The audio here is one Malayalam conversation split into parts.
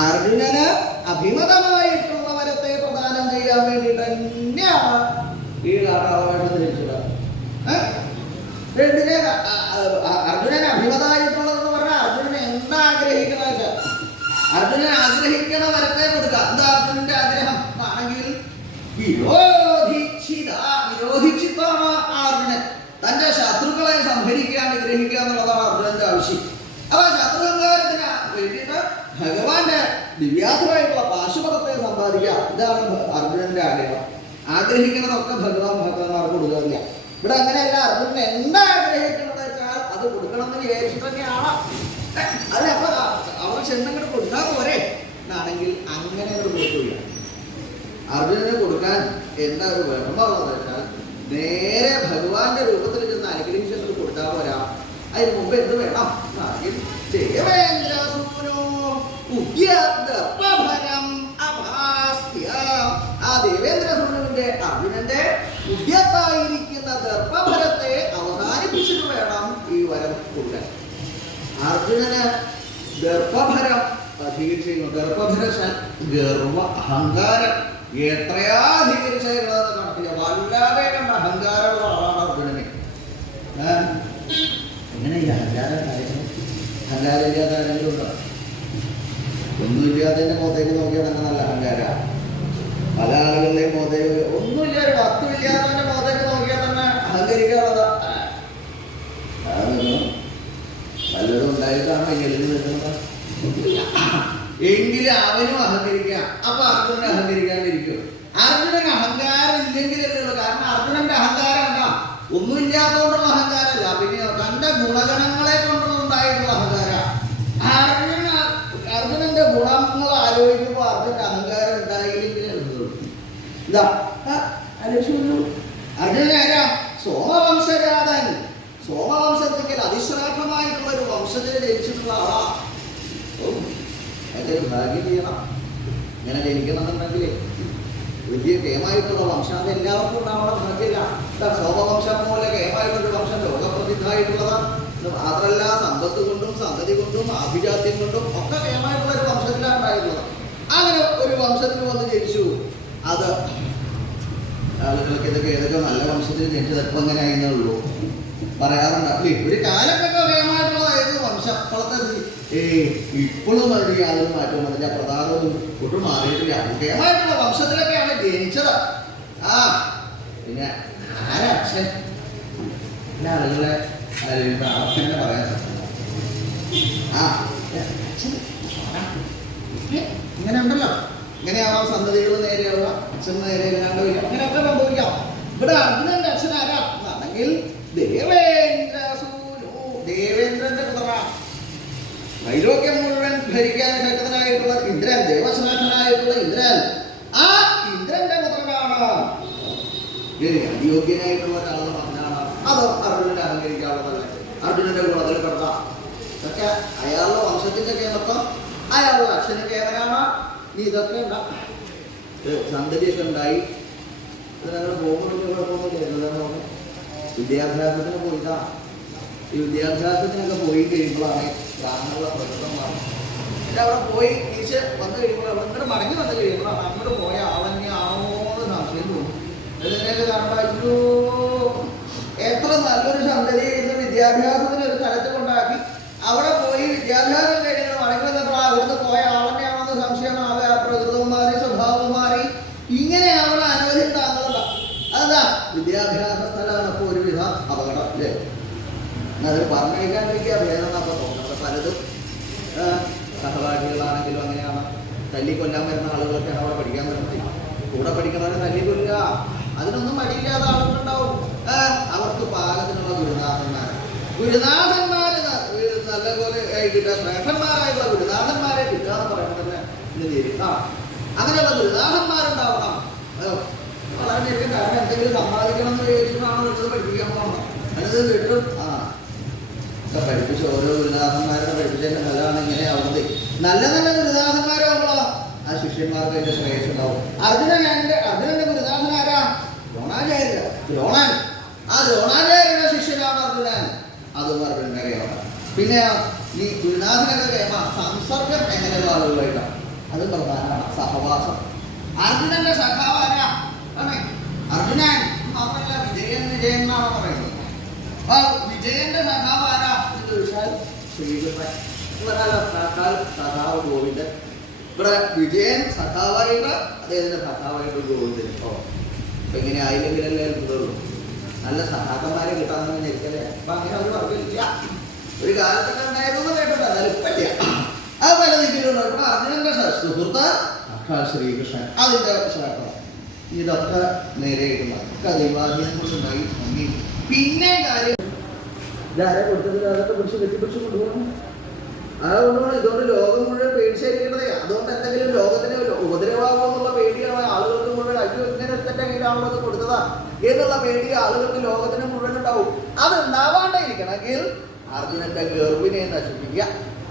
അർജുനന് അഭിമതമായിട്ടുള്ള വരത്തെ പ്രദാനം ചെയ്യാൻ വേണ്ടിയിട്ട് തന്നെയാണ് ഈ കാട്ടാളമായിട്ട് ധരിച്ചത്. അർജുനന് അഭിമതമായിട്ടുള്ളതെന്ന് പറഞ്ഞാൽ അർജുനൻ എന്താ ആഗ്രഹിക്കണ വെച്ചാൽ അർജുനൻ ആഗ്രഹിക്കണ വരത്തെ കൊടുക്കുക. എന്താ അർജുനന്റെ ആഗ്രഹം ആണെങ്കിൽ വിരോധിച്ചിട്ടാണ് അർജുനൻ തന്റെ ശത്രുക്കളെ സംഹരിക്കാൻ വിഗ്രഹിക്കുക എന്നുള്ളതാണ് അർജുനന്റെ ആവശ്യം. അപ്പൊ ശത്രുസംഹാരത്തിന് വേണ്ടിയിട്ട് ഭഗവാന്റെ ദിവ്യാസുരമായിട്ടുള്ള പാശുപതത്തെ സമ്പാദിക്കുക. ഇതാണ് അർജുനന്റെ ആഗ്രഹം. ആഗ്രഹിക്കുന്നതൊക്കെ ഭക്തന്മാർക്ക് കൊടുക്കാറില്ല. ഇവിടെ അങ്ങനെയല്ല. അർജുനൻ എന്താ ആഗ്രഹിക്കുന്നത് വെച്ചാൽ അത് കൊടുക്കണം എന്ന് വിചാരിച്ചിട്ട് തന്നെയാണ്. അതിനപ്പൊ അവർ ചെന്നങ്ങോട്ട് കൊടുത്താൽ പോരെ എന്നാണെങ്കിൽ അങ്ങനെ അങ്ങോട്ട് കൊടുക്കില്ല. അർജുനന് കൊടുക്കാൻ എന്താ ഒരു വേണമെന്നുള്ളത് വെച്ചാൽ നേരെ ഭഗവാന്റെ രൂപത്തിൽ ചെന്ന് അനുഗ്രഹിച്ചങ്ങോട്ട് കൊടുത്താൽ പോരാ. അതിന് മുമ്പ് എന്ത് വേണം എന്നാണെങ്കിൽ ആ ദേവേന്ദ്രസൂനുവിന്റെ അർജുനന്റെ ഉദ്യത്തായിരിക്കുന്ന ദർഭഭരത്തെ അവസാനിപ്പിച്ചിട്ട് വേണം ഈ വരം കൊടുക്കാൻ. അർജുനന് ദർഭഭരം അധികരിച്ചിരുന്നു. ദർഭഭര ഗർവ അഹങ്കാരം എത്രയാ അധികരിച്ചതെന്ന് കണക്കില്ല. വല്ലാതെ കണ്ട അഹങ്കാരമുള്ള ആളാണ് അർജുനന്. എങ്ങനെ ഈ അഹങ്കാരം അഹങ്കാരം ഇല്ലാത്ത ആരെങ്കിലും ഉണ്ടോ? ഒന്നുമില്ലാത്തതിന്റെ മുഖത്തേക്ക് നോക്കിയാൽ തന്നെ നല്ല അഹങ്കാര. പല ആളുകളുടെയും മുഖത്തേക്ക് ഒന്നുമില്ല, ഒരു വസ്തുവില്ലാത്തവന്റെ മുഖത്തേക്ക് നോക്കിയാൽ തന്നെ അഹങ്കരിക്കാനുള്ളതാ. നല്ലതും ഉണ്ടായിട്ടാണ് എഴുതി നിൽക്കുന്നത്. എങ്കിലും അവനും അഹങ്കരിക്കാം. അപ്പൊ അർജുനൻ അഹങ്കരിക്കാണ്ടിരിക്കും. അർജുനന് അഹങ്കാരം ഇല്ലെങ്കിലല്ലേ ഉള്ളൂ. കാരണം അർജുനന്റെ അഹങ്കാരം എന്താ? ഒന്നുമില്ലാത്തതുകൊണ്ടുള്ള അഹങ്കാരമല്ല, പിന്നെ തന്റെ ഗുണഗണങ്ങളെ കൊണ്ടുണ്ടായിട്ടുള്ള അഹങ്കാര. അർജുനന്റെ ഗുണങ്ങൾ ആലോചിക്കുമ്പോൾ അർജുനന്റെ അഹങ്കാരം ഉണ്ടായില്ലെങ്കിൽ ഇതാ ആലോചിച്ചു. അർജുനൻ ആരാ? സോമവംശജാതൻ. സോമവംശത്തിൽ അതിശ്രാദ്ധമായിട്ടുള്ള ഒരു വംശത്തിൽ ജനിച്ചിട്ടുള്ള ആളാ. അതിൻ്റെ ഒരു ഭാഗ്യം ചെയ്യണം. ഇങ്ങനെ ജനിക്കണമെന്നുണ്ടെങ്കിൽ വലിയ കേമായിട്ടുള്ള വംശം അത് എല്ലാവർക്കും ഉണ്ടാവണം ഭാഗ്യമില്ല. സോമവംശം പോലെ കേമായിട്ടൊരു വംശം ലോകപ്രസിദ്ധമായിട്ടുള്ളതാണ്. മാത്രമല്ല സമ്പത്ത് കൊണ്ടും സംഗതി കൊണ്ടും ആഭിജാത്യം കൊണ്ടും ഒക്കെ കേമായിട്ടുള്ള ഒരു വംശത്തിലാണ് ഉണ്ടായിട്ടുള്ളത്. അങ്ങനെ ഒരു വംശത്തിൽ വന്ന് ജനിച്ചു. അത് ആളുകൾക്ക് ഏതൊക്കെ നല്ല വംശത്തിൽ ജനിച്ചതൊക്കെ അങ്ങനെ ആയിരുന്നേ ഉള്ളൂ പറയാറുണ്ട്. അല്ലേ ഒരു കാലത്തൊക്കെ കേമായിട്ടുള്ളതായിരുന്നു വംശം. അപ്പോഴത്തെ ഇപ്പോഴും അതിന് യാതൊരു മാറ്റവും അതിൻ്റെ പ്രധാനവും ഒട്ടും മാറിയിട്ടില്ല. കേമായിട്ടുള്ള വംശത്തിലൊക്കെയാണ് ജനിച്ചത്. പിന്നെ ആരച്ഛൻ എല്ലാ ആളുകളെ പ്രാർത്ഥന പറയാൻ ഇങ്ങനെ ഉണ്ടല്ലോ. ഇങ്ങനെയാവാം സന്തതികൾ നേരെയാവുക, അച്ഛൻ നേരെ ഇല്ലാണ്ടില്ല, അങ്ങനെയൊക്കെ സംഭവിക്കാം. ഇവിടെ അർജുനന്റെ അച്ഛൻ ആരാ എന്നാണെങ്കിൽ ദേവേന്ദ്രന്റെ പുത്ര, ത്രൈലോക്യം മുഴുവൻ ഭരിക്കാൻ ശക്തനായിട്ടുള്ള ഇന്ദ്രൻ, ദേവശ്രേഷ്ഠനായിട്ടുള്ള ഇന്ദ്രൻ. ആ ഇന്ദ്രന്റെ പുത്രനാണ്. അയോഗ്യനായിട്ടുള്ള ഒരാളെന്ന് പറഞ്ഞാണ് അത് അർജുനനെ അഹങ്കരിക്കാവുന്നതല്ല. അർജുനന്റെ ഗുണത്തിൽ പെടുത്താം. ഇതൊക്കെ അയാളുടെ വംശത്തിന്റെ കേമത്വം, അയാളുടെ അച്ഛന് കേവനാണ്. ഇതൊക്കെ ഉണ്ടാകും. സന്തതിയൊക്കെ ഉണ്ടായി. ഇത് ഞങ്ങൾ പോകുമ്പോഴൊക്കെ വിദ്യാഭ്യാസത്തിന് പോയിട്ടാ. ഈ വിദ്യാഭ്യാസത്തിനൊക്കെ പോയി കഴിയുമ്പോഴാണ് ഗ്രാമങ്ങളിലെ പ്രകൃതമാണ്. പിന്നെ അവിടെ പോയി തിരിച്ച് വന്നു കഴിയുമ്പോൾ അവിടെ മടങ്ങി വന്നു കഴിയുമ്പോഴാണ് അങ്ങോട്ട് പോയ ആളന്നെയാണോ എന്ന് സംശയം തോന്നും. ഇതിനൊക്കെ കാണുമ്പോൾ എത്ര നല്ലൊരു സന്തതി ഇന്ന് വിദ്യാഭ്യാസത്തിന് ഒരു സ്ഥലത്ത് കൊണ്ടാക്കി അവിടെ പോയി വിദ്യാഭ്യാസം കഴിഞ്ഞ് മടങ്ങി വന്നപ്പോൾ അവിടുന്ന് പോയ ആളന്നെയാണെന്ന് സംശയമാവുക. പ്രകൃതവും മാറി, സ്വഭാവവും മാറി. ഇങ്ങനെ അവിടെ അനവധി താങ്കളുണ്ട. അതെന്താ? വിദ്യാഭ്യാസ സ്ഥലമാണ് ഇപ്പോൾ ഒരുവിധ അപകടം അല്ലേ? അതിൽ പറഞ്ഞേക്കാണ്ടിരിക്കുക ഭേദമെന്നപ്പോൾ തോന്നുന്നത്. പലതും സഹപാഠികളാണെങ്കിലും അങ്ങനെയാണ്. തല്ലിക്കൊല്ലാൻ വരുന്ന ആളുകളൊക്കെയാണ് അവിടെ പഠിക്കാൻ വരുന്നത്. കൂടെ പഠിക്കുന്നവരെ തല്ലിക്കൊല്ലുക, അതിനൊന്നും മടിയില്ലാത്ത ആളുകളുണ്ടാവും. അവർക്ക് പാകത്തിനുള്ള ഗുരുനാഥന്മാർ നല്ലപോലെ കിട്ടുക, ശ്രേഷ്ഠന്മാരായിട്ടുള്ള ഗുരുനാഥന്മാരെ കിട്ടുക എന്ന് പറയുന്നത് തന്നെ ഇന്ന് തീരും. അങ്ങനെയുള്ള ഗുരുനാഥന്മാരുണ്ടാവണം. വളരെ ശരിക്കും കാരണം എന്തെങ്കിലും സമ്പാദിക്കണം എന്ന് വിചാരിച്ചിട്ടാണ് വിളിച്ചത് പഠിപ്പിക്കാൻ പോകണം. അതിനത് കിട്ടും. ഒക്കെ പഠിപ്പിച്ച് ഓരോ ഗുരുനാഥന്മാരുടെ പഠിപ്പിച്ചതിൻ്റെ നല്ലതാണ് ഇങ്ങനെ ആവുന്നത്. നല്ല നല്ല ഗുരുനാഥന്മാരാകുമ്പോഴോ ആ ശിഷ്യന്മാർക്ക് അതിൻ്റെ ശ്രേയസ് ഉണ്ടാവും. അർജുനന്റെ ഗുരുനാഥനാരാ? ദ്രോണാചാര്യ. ദ്രോണൻ. ആ ദ്രോണാചാര്യരുടെ ശിഷ്യനാണ് അർജുനൻ. അതും അർജുനന്റെ കേമാണ്. പിന്നെ ഈ ഗുരുനാഥനൊക്കെ കേമ സംസർഗം എങ്ങനെയുള്ള ആളുകളായിട്ടാണ്. അത് പ്രധാനമാണ്. സഹവാസം. അർജുനന്റെ സഖാവാര അർജുനൻ മാത്രമല്ല, വിജയൻ എന്നാണോ പറയുന്നത്. അപ്പൊ വിജയന്റെ സഖാവാര എന്ന് ചോദിച്ചാൽ ശ്രീകൃഷ്ണൻ. സഖാവ് ഗോവിന്ദൻ. ഇവിടെ വിജയൻ സഖാവായിട്ട് അദ്ദേഹത്തിന്റെ സഖാവായിട്ട് ഗോവിന്ദൻ. അപ്പൊ ഇങ്ങനെ ആയില്ലെങ്കിലല്ലേ അത്ഭുതമുള്ളൂ. നല്ല സഹാക്കന്മാരെ കിട്ടാമെന്ന് വിചാരിക്കല്ലേ. അപ്പൊ അങ്ങനെ ഒരു വർഗ്ഗമില്ല. ഒരു കാലത്തൊക്കെ ഉണ്ടായിരുന്നു കേട്ടത്, അതായത് ഇപ്പല്ല. അത് പല രീതിയിലുള്ള അർജുനന്റെ സുഹൃത്ത് ശ്രീകൃഷ്ണൻ. അതിന്റെ ശ്രദ്ധ ഇതൊക്കെ നേരെയായിട്ടുള്ള ദൈവാധീനെ കുറിച്ചുണ്ടായി. പിന്നെ കാര്യം ഇതാരെ കൊടുത്തത്, അതൊക്കെ പിടിച്ച് കെട്ടിപ്പിടിച്ച് കൊണ്ടുപോകണം. അതുകൊണ്ടാണ് ഇതുകൊണ്ട് ലോകം മുഴുവൻ പേടിച്ചായിരിക്കണത്. അതുകൊണ്ട് എന്തെങ്കിലും ലോകത്തിന് ഉപദ്രവമാകുമോ എന്നുള്ള പേടിയാണ് ആളുകൾക്ക് മുഴുവൻ. അയ്യോ ഇങ്ങനെ തന്നെ കയ്യിലാണല്ലോ അത് കൊടുത്തതാ എന്നുള്ള പേടി ആളുകൾക്ക് ലോകത്തിന് മുഴുവൻ ഉണ്ടാവും. അത് ഉണ്ടാവാണ്ടിരിക്കണമെങ്കിൽ അർജുനന്റെ ഗർവിനെ നശിപ്പിക്കുക.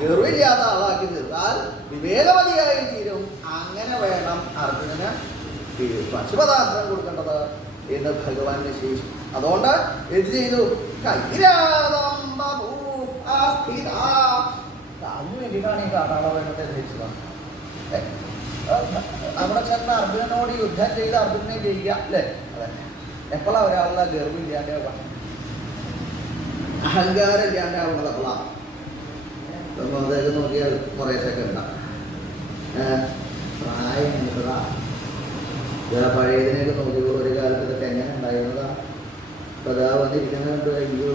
ഗർവില്ലാത്ത ആളാക്കി തീർത്താൽ വിവേകവതിയായി തീരും. അങ്ങനെ വേണം അർജുനന് പശുപദാർത്ഥം കൊടുക്കേണ്ടത് എന്ന് ഭഗവാൻ നിശ്ചയിച്ചു. അതുകൊണ്ട് എന്ത് ചെയ്തു? അതിനു വേണ്ടിയിട്ടാണ് ഈ കാട്ടാളവേഷത്തെ ധരിച്ചത്. അവിടെ ചെന്ന അർജുനനോട് യുദ്ധം ചെയ്ത് അർജുനനെ ജയിക്കുക അല്ലേ? അതെ. എപ്പോഴാണ് ഒരാളുടെ ഗർവില്ലാണ്ടാവുക, അഹങ്കാരം ഇല്ലാണ്ടാവുന്നത് എപ്പോഴാണ്? അതായത് നോക്കിയാൽ കുറേശ്ശൊക്കെ ഉണ്ടാവും. പ്രായം എന്നതാ പഴയതിനെയൊക്കെ നോക്കിയപ്പോൾ ഒരു കാലത്ത് ഇതൊക്കെ എങ്ങനെ ഉണ്ടായിരുന്നതാ. അപ്പൊ അതാ വന്നിരിക്കുന്നുണ്ട്. അയ്യോ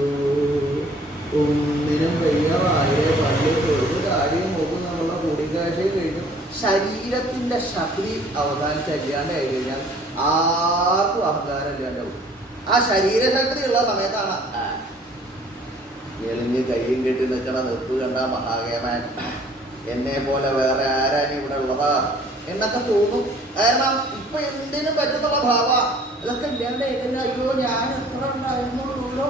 ഒന്നിനും വയ്യാതെ പള്ളിയിൽ ഒരു കാര്യം നോക്കും എന്നുള്ള കൂടിക്കാഴ്ചയിൽ കഴിഞ്ഞു. ശരീരത്തിന്റെ ശക്തി അവസാനിച്ചല്ലാണ്ട് ആയി കഴിഞ്ഞാൽ ആർക്കും അഹങ്കാരം ഇല്ലാണ്ടാവും. ആ ശരീരശക്തി ഉള്ള സമയത്താണ് എളിഞ്ഞ് കയ്യും കെട്ടി നിൽക്കണ നിർത്ത് കണ്ട മഹാകേമൻ എന്നെ പോലെ വേറെ ആരാണ് ഇവിടെ ഉള്ളതാ എന്നൊക്കെ തോന്നും. കാരണം ഇപ്പൊ എന്തിനും പറ്റുന്നുള്ള ഭാവ അതൊക്കെ ഇല്ലാണ്ട് എങ്ങനെ അയ്യോ ഞാൻ എത്ര ഉണ്ടായിരുന്നുള്ളൂ,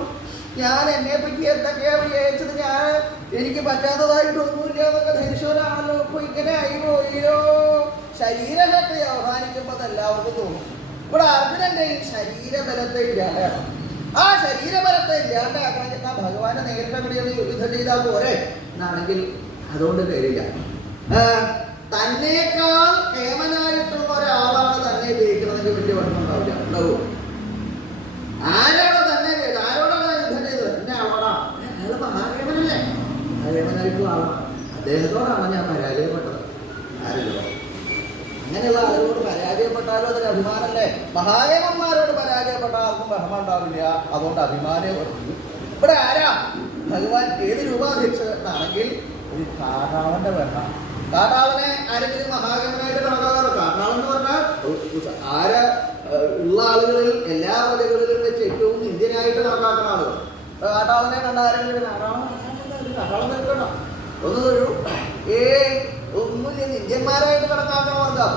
ഞാൻ എന്നെ പറ്റി എന്തൊക്കെയാ വിചാരിച്ചത്, ഞാൻ എനിക്ക് പറ്റാത്തതായിട്ടൊന്നുമില്ല എന്നൊക്കെ ധരിച്ചവരാണല്ലോ ഇപ്പൊ ഇങ്ങനെ ആയി പോയോ. ശരീരശക്തി അവസാനിക്കുമ്പോൾ എല്ലാവർക്കും തോന്നും. ഇവിടെ അർജുനന്റെ ശരീരബലത്തെ ഇല്ലാണ്ടാണ്. ആ ശരീരബലത്തെ ഇല്ലാണ്ടാക്കണമെങ്കിൽ ഭഗവാനെ നേരിട്ട് കൂടി യുദ്ധം ചെയ്താൽ പോരെ എന്നാണെങ്കിൽ അതുകൊണ്ട് കഴിയില്ല. തന്നേക്കാൾ കേമനായിട്ടുള്ള ഒരാളാണ് തന്നെ ജയിക്കണമെങ്കിൽ വലിയ വണ്ണം ഉണ്ടാവില്ല. ഉണ്ടാവും. ആരാണോ തന്നെ ചെയ്തത്, ആരോടാണ് യുദ്ധം ചെയ്തത്, എന്നെ ആളോടാണ്. അയാൾ മഹാകേമനല്ലേ, മഹാകേമനായിട്ടുള്ള ആളാണ്. അദ്ദേഹത്തോടാണ് ഞാൻ പരാജയപ്പെട്ടത്. ആരല്ലോ അങ്ങനെയുള്ള ആളുകളോട് പരാജയപ്പെട്ടാലും അതിന് അഭിമാനമല്ലേ. മഹാകേമന്മാരോട് പരാജയപ്പെട്ട ആർക്കും ബഹമ ഉണ്ടാവില്ല. അതുകൊണ്ട് അഭിമാനം വർദ്ധിക്കും. ഇവിടെ ആരാ ഭഗവാൻ ഏത് രൂപാധീക്ഷനാണെങ്കിൽ ഒരു കാട്ടാളന്റെ വേണ്ട. കാട്ടാളനെ ആരെങ്കിലും മഹാകേമനായിട്ട് കണക്കാക്കാറ്. കാട്ടാളൻ എന്ന് പറഞ്ഞാൽ ആര് ഉള്ള ആളുകളിൽ എല്ലാ വലകളിലും വെച്ച് ഏറ്റവും ഇന്ത്യനായിട്ട് കണക്കാക്കുന്ന ആളുകൾ. കാട്ടാളനെ കണ്ട ആരെങ്കിലും കാട്ടാളൻ നിൽക്കണ്ട ഒന്ന് തൊഴു ഒന്നുമില്ല ഇന്ത്യന്മാരായിട്ട് കണക്കാക്കണവർക്കാ.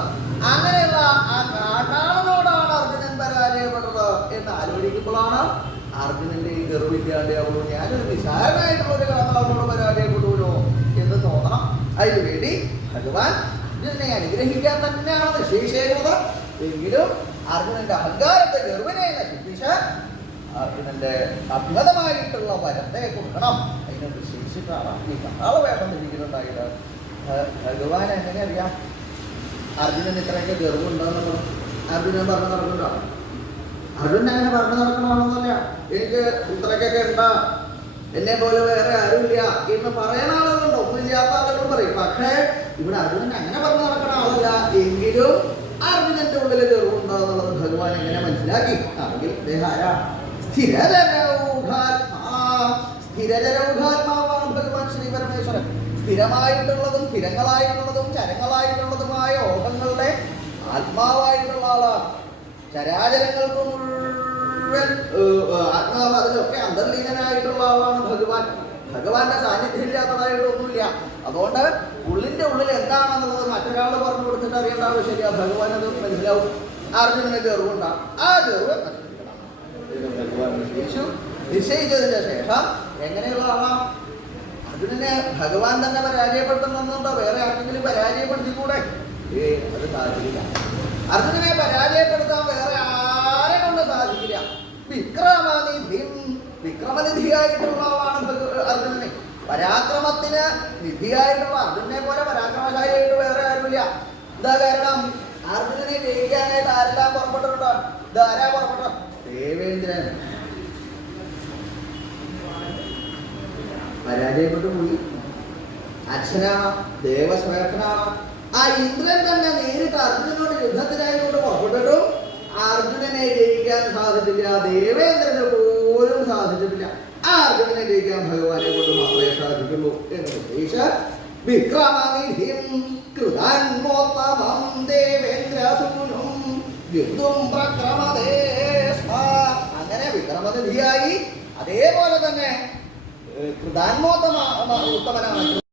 അങ്ങനെയുള്ള ആ കാട്ടാളനോടാണ് അർജുനൻ പരാജയപ്പെട്ടത് എന്ന് ആലോചിക്കുമ്പോഴാണ് അർജുനന്റെ ഈ ഗർവില്ലാണ്ടാവുള്ളൂ. ഞാനൊരു നിസാരമായിട്ടുള്ള ഒരു കാട്ടാളനോട് പരാജയപ്പെട്ടുല്ലോ എന്ന് തോന്നണം. അതിനുവേണ്ടി ഭഗവാൻ അർജുനനെ അനുഗ്രഹിക്കാൻ തന്നെയാണ് നിശ്ചയിച്ചേക്കുന്നത്. എങ്കിലും അർജുനന്റെ അഹങ്കാരത്തെ ഗർവിനെ നശിപ്പിച്ച് അർജുനന്റെ അഭിമതമായിട്ടുള്ള വരത്തെ കൊടുക്കണം. അതിനെ നിശ്ചയിച്ചിട്ടാണ് ഈ കാട്ടാളവേഷം ധരിക്കുന്നുണ്ടായത്. ഭഗവാൻ എങ്ങനെ അറിയാം അർജുനൻ ഇത്രയൊക്കെ ഗർവുണ്ടെന്ന്? അർജുനൻ പറഞ്ഞു നടക്കണ്ടോ? അർജുനൻ അങ്ങനെ പറഞ്ഞു നടക്കണമെന്നല്ല. എനിക്ക് ഇത്രയ്ക്കൊക്കെ ഉണ്ടാ, എന്നെ പോലെ വേറെ ആരുമില്ല എന്ന് പറയുന്ന ആളുകളുണ്ട്. ഒന്നുമില്ലാത്ത ആളുകൾ പറയും. പക്ഷേ ഇവിടെ അർജുനൻ അങ്ങനെ പറഞ്ഞു നടക്കണ ആളല്ല. എങ്കിലും അർജുനന്റെ ഉള്ളിൽ ഗർവുണ്ടെന്നുള്ളത് ഭഗവാൻ എങ്ങനെ മനസ്സിലാക്കി? ആണെങ്കിൽ അദ്ദേഹം ആരാ? സ്ഥിരജരൗഘാത്മാവാണ് ഭഗവാൻ ശ്രീ പരമേശ്വരൻ. സ്ഥിരമായിട്ടുള്ളതും സ്ഥിരങ്ങളായിട്ടുള്ളതും ചരങ്ങളായിട്ടുള്ളതുമായ ഓഹങ്ങളുടെ ആത്മാവായിട്ടുള്ള ആളാണ്. ചരാചരങ്ങൾക്ക് മുഴുവൻ ആത്മാവ്, അതിലൊക്കെ അന്തർലീനനായിട്ടുള്ള ആളാണ് ഭഗവാൻ. ഭഗവാന്റെ സാന്നിധ്യം ഇല്ലാത്തതായിട്ടൊന്നുമില്ല. അതുകൊണ്ട് ഉള്ളിന്റെ ഉള്ളിൽ എന്താണെന്നുള്ളത് മറ്റൊരാൾ പറഞ്ഞു കൊടുത്തിട്ട് അറിയേണ്ട ആവശ്യമില്ല. ഭഗവാൻ അത് മനസ്സിലാവും. അർജുനന് ഗർവുണ്ടാവും. ആ ഗർവ് ഭഗവാൻ നിശ്ചയിച്ചതിന് ശേഷം എങ്ങനെയുള്ള ആളാണ് അർജുനനെ ഭഗവാൻ തന്നെ പരാജയപ്പെടുത്തുന്നുണ്ടോ? വേറെ ആർക്കെങ്കിലും പരാജയപ്പെടുത്തിക്കൂടെ? അത് സാധിക്കില്ല. അർജുനനെ പരാജയപ്പെടുത്താൻ വേറെ ആരെ കൊണ്ട് സാധിക്കില്ല. വിക്രമനിധിയായിട്ടുള്ള ആളാണ് അർജുനനെ. പരാക്രമത്തിന് നിധിയായിട്ടുള്ള അർജുനനെ പോലെ പരാക്രമശാലിയായിട്ട് വേറെ ആരുമില്ല. എന്താ കാരണം? അർജുനനെ ജയിക്കാനായിട്ട് ആരെല്ലാം പുറപ്പെട്ടിട്ടുണ്ടോ? ഇതാരാ പുറപ്പെട്ടോ? ദേവേന്ദ്രൻ പരാജയപ്പെട്ടു പോയി. അച്ഛനാണോ? ദേവശ്രേഷ്ഠനാണോ? ആ ഇന്ദ്രൻ തന്നെ നേരിട്ട് അർജുനനോട് യുദ്ധത്തിനായിക്കൊണ്ട് പുറപ്പെട്ടിട്ടും അർജുനനെ ജയിക്കാൻ സാധിച്ചില്ല. ദേവേന്ദ്രന് പോലും സാധിച്ചിട്ടില്ല. ആ അർജുനനെ ജയിക്കാൻ ഭഗവാനെ കൊണ്ട് മാത്രമേ സാധിക്കുള്ളൂ എന്ന് ഉദ്ദേശിച്ച വിക്രമനിധിം കൃതാന്മോത്തമം ദേവേന്ദ്രസൂനും യുദ്ധം പ്രക്രമതേ സ്മ. അങ്ങനെ വിക്രമനിധിയായി അതേപോലെ തന്നെ കൃതാന്മോത്തമ ഉത്തമനാണ്.